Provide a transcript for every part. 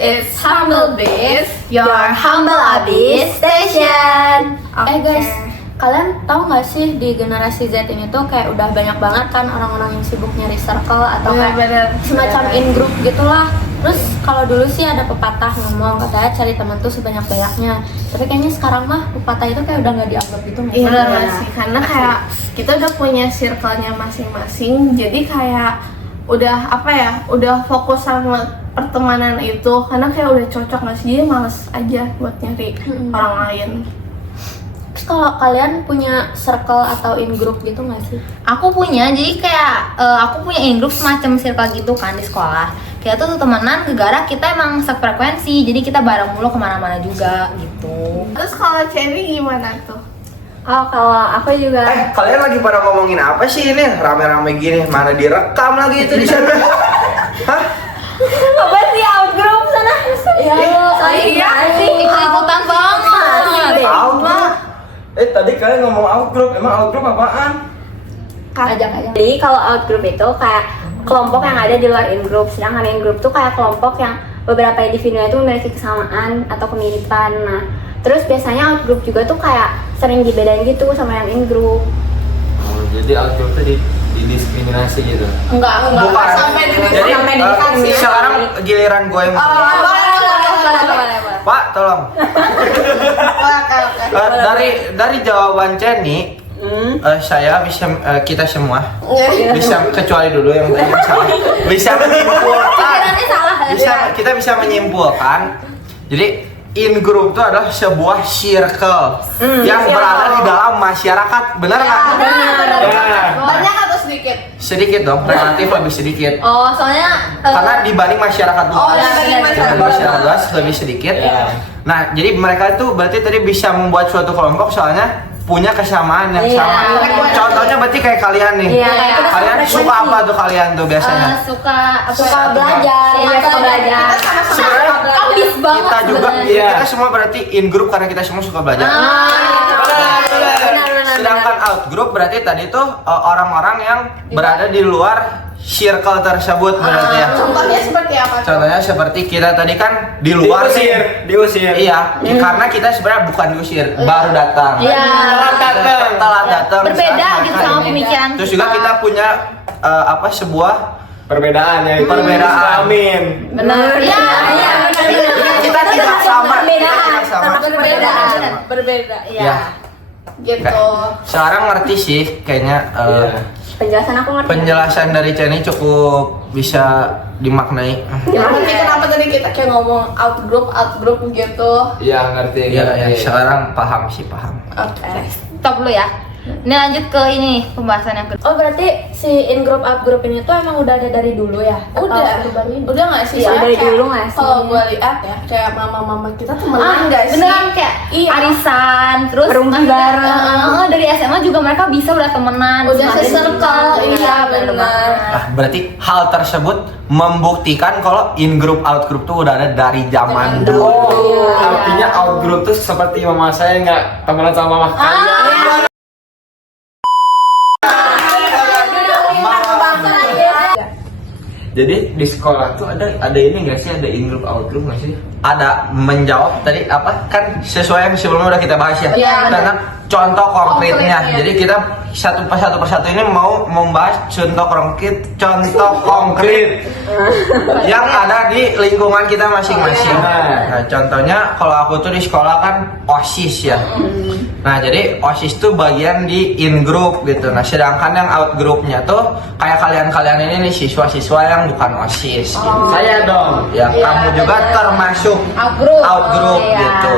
it's Humble Biz, your humble abis station. Guys, kalian tahu nggak sih di generasi Z ini tuh kayak udah banyak banget kan orang-orang yang sibuk nyari circle atau kayak semacam in group gitulah. Terus kalau dulu sih ada pepatah ngomong katanya cari teman tuh sebanyak-banyaknya. Tapi kayaknya sekarang mah pepatah itu kayak udah nggak dianggap gitu. Iya benar sih, karena kayak kita udah punya circle-nya masing-masing. Jadi kayak udah fokus sama pertemanan itu, karena kayak udah cocok nggak sih, jadi males aja buat nyari orang lain. Terus kalau kalian punya circle atau in group gitu nggak sih? Aku punya, jadi kayak aku punya in group semacam circle gitu kan di sekolah. Kita tuh temenan gara-gara kita emang sefrekuensi, jadi kita bareng mulu kemana-mana juga gitu. Terus kalau Cherry gimana tuh? Oh, kalau aku juga. Kalian lagi pada ngomongin apa sih ini? Rame-rame gini, mana direkam lagi itu di sana? Hah? Apa sih out group sana? Ya, iya sih Ikut-ikutan banget. Outgroup. Tadi kalian ngomong outgroup, emang outgroup apaan? Ajak. Jadi kalau out group itu kayak kelompok yang ada di luar in group, sedangkan in group tuh kayak kelompok yang beberapa individunya itu memiliki kesamaan atau kemiripan. Nah, terus biasanya out group juga tuh kayak sering dibedain gitu sama yang in group. Oh, jadi outgroup tuh didiskriminasi gitu? Enggak Bukan. sampai Jadi dikasih. sekarang giliran gue yang Pak, tolong. Dari jawaban Jenny, saya bisa kita semua bisa, kecuali dulu yang tadi yang salah, bisa menyimpulkan. Kita bisa menyimpulkan. Jadi in group itu adalah sebuah circle yang berada di dalam masyarakat, benar nggak? Banyak atau sedikit? Sedikit dong, relatif lebih sedikit. Oh, soalnya Karena dibanding masyarakat luas, dibanding masyarakat luas lebih sedikit. Nah, jadi mereka itu berarti tadi bisa membuat suatu kelompok soalnya punya kesamaan yang sama. Contohnya berarti kayak kalian nih. Iya, kayak kita Kalian satu suka frekuensi. apa tuh kalian tuh biasanya? suka belajar, suka belajar. Sebenarnya Ambis banget kita juga, sebenarnya. kita semua berarti in group karena kita semua suka belajar. Sedangkan out group berarti tadi tuh orang-orang yang berada di luar circle tersebut berarti ya. Contohnya seperti apa? Contohnya seperti kita tadi kan di luar diusir. Iya, karena kita sebenarnya bukan diusir, baru datang. Iya. Telat datang. Berbeda misalkan gitu hari sama ini. pemikiran Terus juga kita punya sebuah Perbedaan ya. Perbedaan. Amin. Benar. Iya. kita tidak sama. Perbedaan. Kita sama. Berbeda. Ya. Iya. Gitu. Sekarang ngerti sih kayaknya Penjelasan aku ngerti. penjelasan dari Ceni cukup bisa dimaknai. Tapi kenapa tadi kita kayak ngomong out group gitu? Iya, ngerti. Iya, sekarang paham sih, paham. Oke. Stop dulu ya. Ini lanjut ke ini pembahasan yang kedua. Oh, berarti si in group out group ini tuh emang udah ada dari dulu ya? Udah nggak sih? Iya, Soalnya dari kayak dulu nggak sih? Kalau gue lihat ya, kayak mama-mama kita temenan nggak sih? Beneran kayak Iya. arisan, terus Perumah maksudnya, bareng. dari SMA juga mereka bisa udah temenan. Udah semakin se-circle, cinta. iya benar. Nah, berarti hal tersebut membuktikan kalau in group out group tuh udah ada dari zaman dulu. Oh, artinya outgroup tuh seperti mama saya nggak temenan sama mama kalian. Jadi di sekolah tuh ada ini nggak sih, ada in group out group nggak sih? Ada, menjawab tadi apa kan sesuai yang sebelumnya udah kita bahas ya. Karena contoh konkretnya. Jadi kita satu persatu ini mau membahas contoh konkret yang ada di lingkungan kita masing-masing. Nah, contohnya kalau aku tuh di sekolah kan OSIS ya. Nah, jadi OSIS tuh bagian di in group gitu. Nah, sedangkan yang out groupnya tuh kayak kalian-kalian ini nih, siswa-siswa yang bukan OSIS. Saya dong. Ya, kamu juga termasuk out group gitu.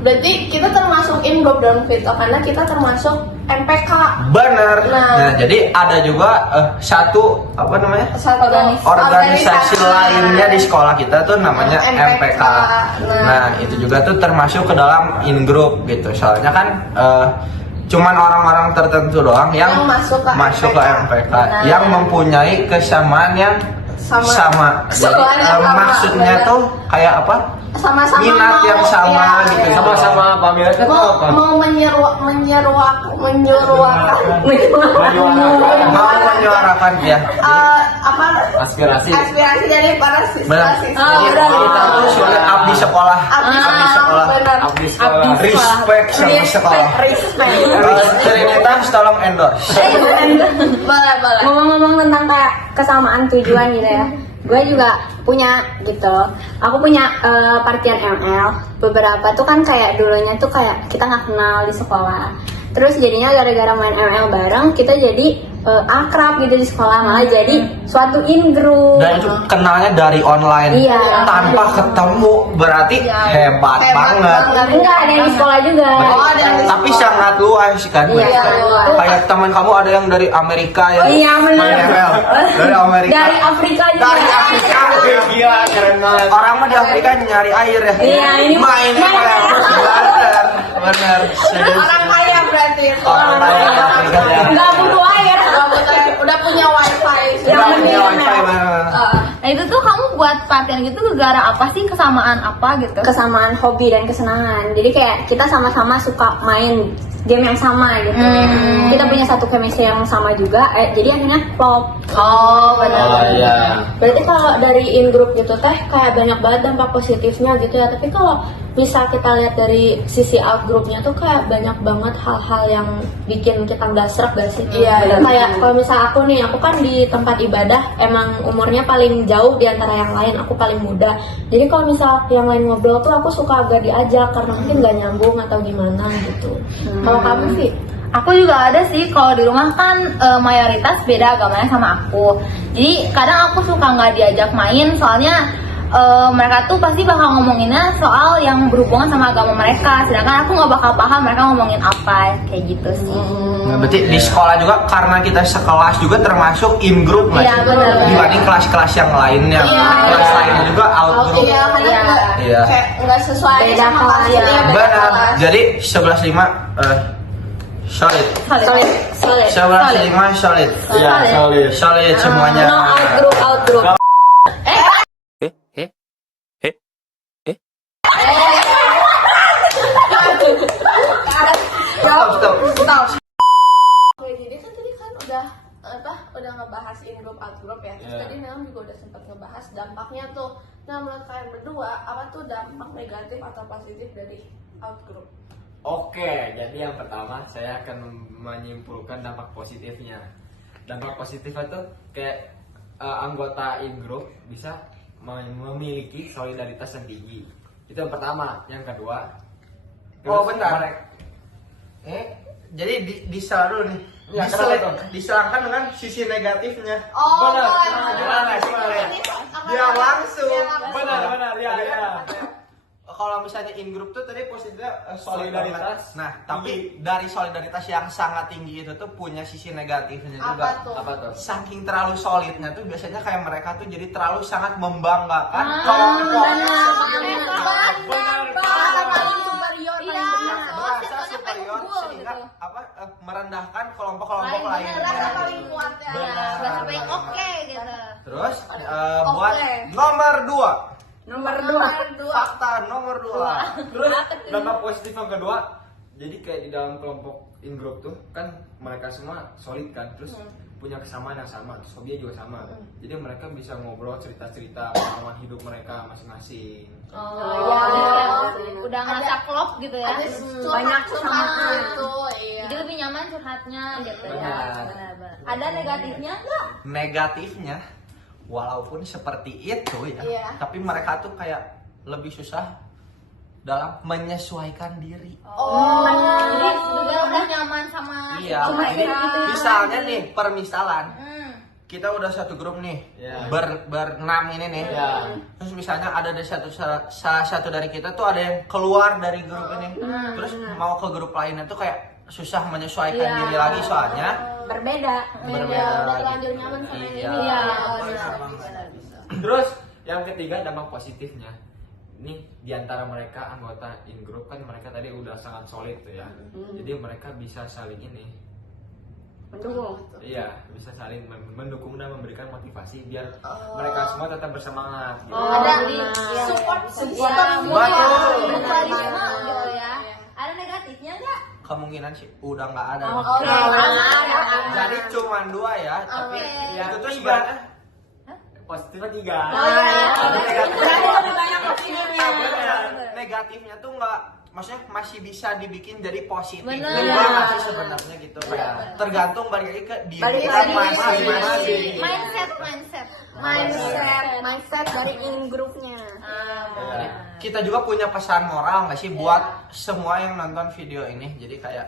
Berarti kita termasuk in group dalam kripto karena kita termasuk MPK. Bener. Nah. Nah, jadi ada juga satu apa namanya? Satu Organisasi lainnya di sekolah kita tuh namanya MPK. Nah, itu juga tuh termasuk ke dalam in group gitu. Soalnya kan cuman orang-orang tertentu doang yang Yang masuk ke MPK, MPK. yang mempunyai kesamaan yang sama. Jadi Kesamaan yang sama, maksudnya benar. tuh kayak apa? Sama-sama Minat mau, yang sama ya, gitu. ya. Sama-sama pamit itu mau apa? mau menyuarakan Mau menyuarakan ya. apa Aspirasi. aspirasi dari para Benar. siswa. Jadi kita tuh soalnya abdi sekolah. Abdi sekolah. benar. Abdi sekolah. Respect sama sekolah. Respect. Trinitas tolong endorse. Boleh, boleh. Ngomong-ngomong tentang kayak kesamaan tujuan gitu ya, gue juga punya gitu. Aku punya partian ML. Beberapa tuh kan kayak dulunya tuh kayak kita nggak kenal di sekolah. Terus jadinya gara-gara main ML bareng, kita jadi akrab gitu di sekolah, malah jadi suatu in group. Dan itu kenalnya dari online. Iya. Tanpa ketemu, berarti hebat banget. Enggak ada yang di sekolah juga. Oh, ada yang di Tapi sangat luas kan. Iya. Kayak teman kamu ada yang dari Amerika ya. Iya, benar. Main ML. Dari Amerika. Dari Afrika juga. Dari Afrika. Gila, keren banget. Orang mah di Afrika nyari air ya. Iya, ini main main ML. ML. Benar. Serius. orang kaya berarti. Orang kaya di Afrika ya. Enggak butuh air. Udah punya wifi. Udah punya wifi banget. Nah itu tuh kamu buat partian gitu gara apa sih, kesamaan apa gitu? Kesamaan hobi dan kesenangan. Jadi kayak kita sama-sama suka main game yang sama gitu. Kita punya satu chemistry yang sama juga. Jadi akhirnya klop. Oh benar. Oh iya. Berarti kalau dari in group gitu teh kayak banyak banget dampak positifnya gitu ya. Tapi kalau bisa kita lihat dari sisi out groupnya tuh kayak banyak banget hal-hal yang bikin kita nggak serak gak sih? Iya. Kayak kalau misal aku nih, aku kan di tempat ibadah emang umurnya paling jauh di antara yang lain. Aku paling muda. Jadi kalau misal yang lain ngobrol tuh aku suka agak diajak karena mungkin nggak nyambung atau gimana gitu. Kalau kamu sih? Aku juga ada sih, kalau di rumah kan mayoritas beda agamanya sama aku. Jadi kadang aku suka nggak diajak main, soalnya mereka tuh pasti bakal ngomonginnya soal yang berhubungan sama agama mereka. Sedangkan aku nggak bakal paham mereka ngomongin apa, kayak gitu sih. Nah, berarti di sekolah juga karena kita sekelas juga termasuk in group nggak Iya, sih? benar. Dibanding kelas-kelas yang lainnya. Iya. Kelas lain juga out group. Iya, karena Iya. Iya. kayak nggak sesuai Beda sama kelas. kelasnya. beda Benar. kelas. Jadi 11.5 solid. Solid. 11.5 solid. Iya, solid. Solid semuanya. No out group, out group. Stop. Oke, jadi kan tadi kan udah ngebahas in group out group ya. Terus Iya. tadi memang juga udah sempat ngebahas dampaknya tuh. Nah, menurut kalian berdua apa tuh dampak negatif atau positif dari out group? Oke, jadi yang pertama saya akan menyimpulkan dampak positifnya. Dampak positifnya tuh kayak anggota in group bisa memiliki solidaritas yang tinggi. Itu yang pertama. Yang kedua, Oh, terus bentar. mereka- Jadi diserang dulu nih. Ya, kenapa tuh? Diserangkan dengan sisi negatifnya. Oh, Benar. Gimana sih kalian? Biar langsung. Benar, ya. Kalau misalnya in group tuh tadi positifnya Solidaritas. Nah, tapi dari solidaritas yang sangat tinggi itu tuh punya sisi negatifnya juga. Apa tuh? Apa tuh? Saking terlalu solidnya tuh biasanya kayak mereka tuh jadi terlalu sangat membanggakan Ah, merasa superior sehingga apa merendahkan kelompok-kelompok lainnya. Rasa paling kuat ya. Benar. Rasa paling oke gitu. Terus Oke. buat nomor 2. Nomor Fakta nomor 2. Terus dampak positif yang kedua, jadi kayak di dalam kelompok in group tuh kan mereka semua solid kan, terus punya kesamaan yang sama, terus hobinya juga sama. Jadi mereka bisa ngobrol cerita-cerita pengalaman hidup mereka masing-masing. Udah ngerasa klop gitu ya. Ada Banyak kesamaan. itu, iya. Jadi lebih nyaman curhatnya gitu ya. Benar. Benar-benar. Ada negatifnya nggak? Negatifnya walaupun seperti itu ya, Iya. tapi mereka tuh kayak lebih susah dalam menyesuaikan diri. Oh, Jadi juga udah nyaman sama Iya, situasi. jadi misalnya nih, permisalan Hmm. kita udah satu grup nih, Iya. berenam ini nih. Iya. Terus misalnya ada dari salah satu dari kita tuh ada yang keluar dari grup ini, terus mau ke grup lainnya tuh kayak susah menyesuaikan Iya. diri lagi soalnya berbeda. berbeda lagi. terlanjur nyaman sama yang Iya. ini. Iya. Benar banget. Terus yang ketiga dampak positifnya, ini diantara mereka anggota in group kan mereka tadi udah sangat solid tuh ya. Jadi mereka bisa saling ini Mendukung. Iya, bisa saling mendukung dan memberikan motivasi biar mereka semua tetap bersemangat. Gitu. Ada Iya, support iya. support Betul. mutualisme gitu ya. Ada negatifnya nggak? Kemungkinan sih udah nggak ada. Oke. Jadi cuma 2 ya, tapi Oke. itu tuh sebenarnya Positifnya 3. Oh iya. negatifnya tuh nggak, maksudnya masih bisa dibikin jadi positif. Bener. Juga nggak sih sebenarnya gitu. Kayak tergantung balik lagi ke diri Balik kita lagi. masing-masing. Mindset dari in-groupnya. Jadi, kita juga punya pesan moral nggak sih buat semua yang nonton video ini. Jadi kayak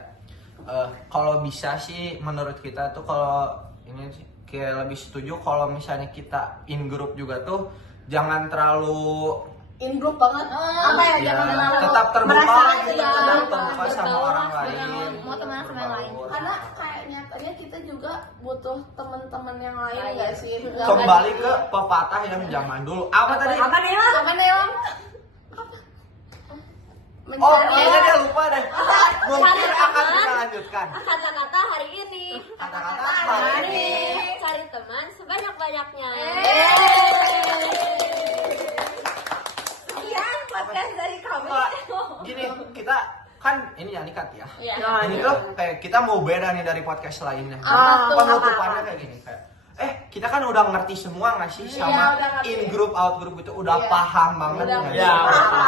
kalau bisa sih menurut kita tuh kalau ini sih kayak lebih setuju kalau misalnya kita in group juga tuh jangan terlalu In group banget. Apa ya? ya, Jangan terlalu tetap terbuka merasa gitu, ya. tetap terbuka sama Bergaul orang lah, lain. mau temenan sama yang lain. Karena kayak nyatanya kita juga butuh teman-teman yang lain nggak sih? Kembali ke pepatah yang zaman dulu. Apa tadi? Apa nih lah? Apa nih Om? Oh, kayaknya dia lupa deh. Mungkin akan kita lanjutkan. Kata-kata hari ini. Kata-kata hari ini. Cari teman sebanyak-banyaknya. Sekian podcast dari kami. Enggak, gini, kita kan ini yang nikat ya. Iya. Ini tuh kayak kita mau beda nih dari podcast lainnya. Apa tuh? Penutupannya kayak gini kayak kita kan udah ngerti semua nggak sih sama Iya, udah ngerti. in group out group itu udah Iya. paham banget Udah nggak Iya,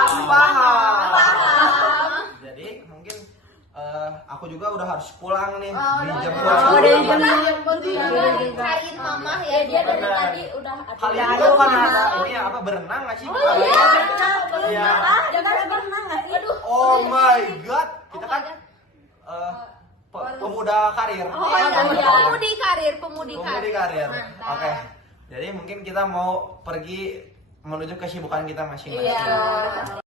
sih? Paham. Paham. Jadi mungkin aku juga udah harus pulang nih Oh, dijemput. udah dijemput. Cariin mama ya, Dia dari Benar. tadi udah ada. Kalian tuh kan ada ini apa berenang nggak sih? Iya. Dia kan berenang nggak sih? Oh my god, kita kan pemuda karir. Pemudi karir. Pemudi karir. Oke. Jadi mungkin kita mau pergi menuju kesibukan kita masing-masing. Iya.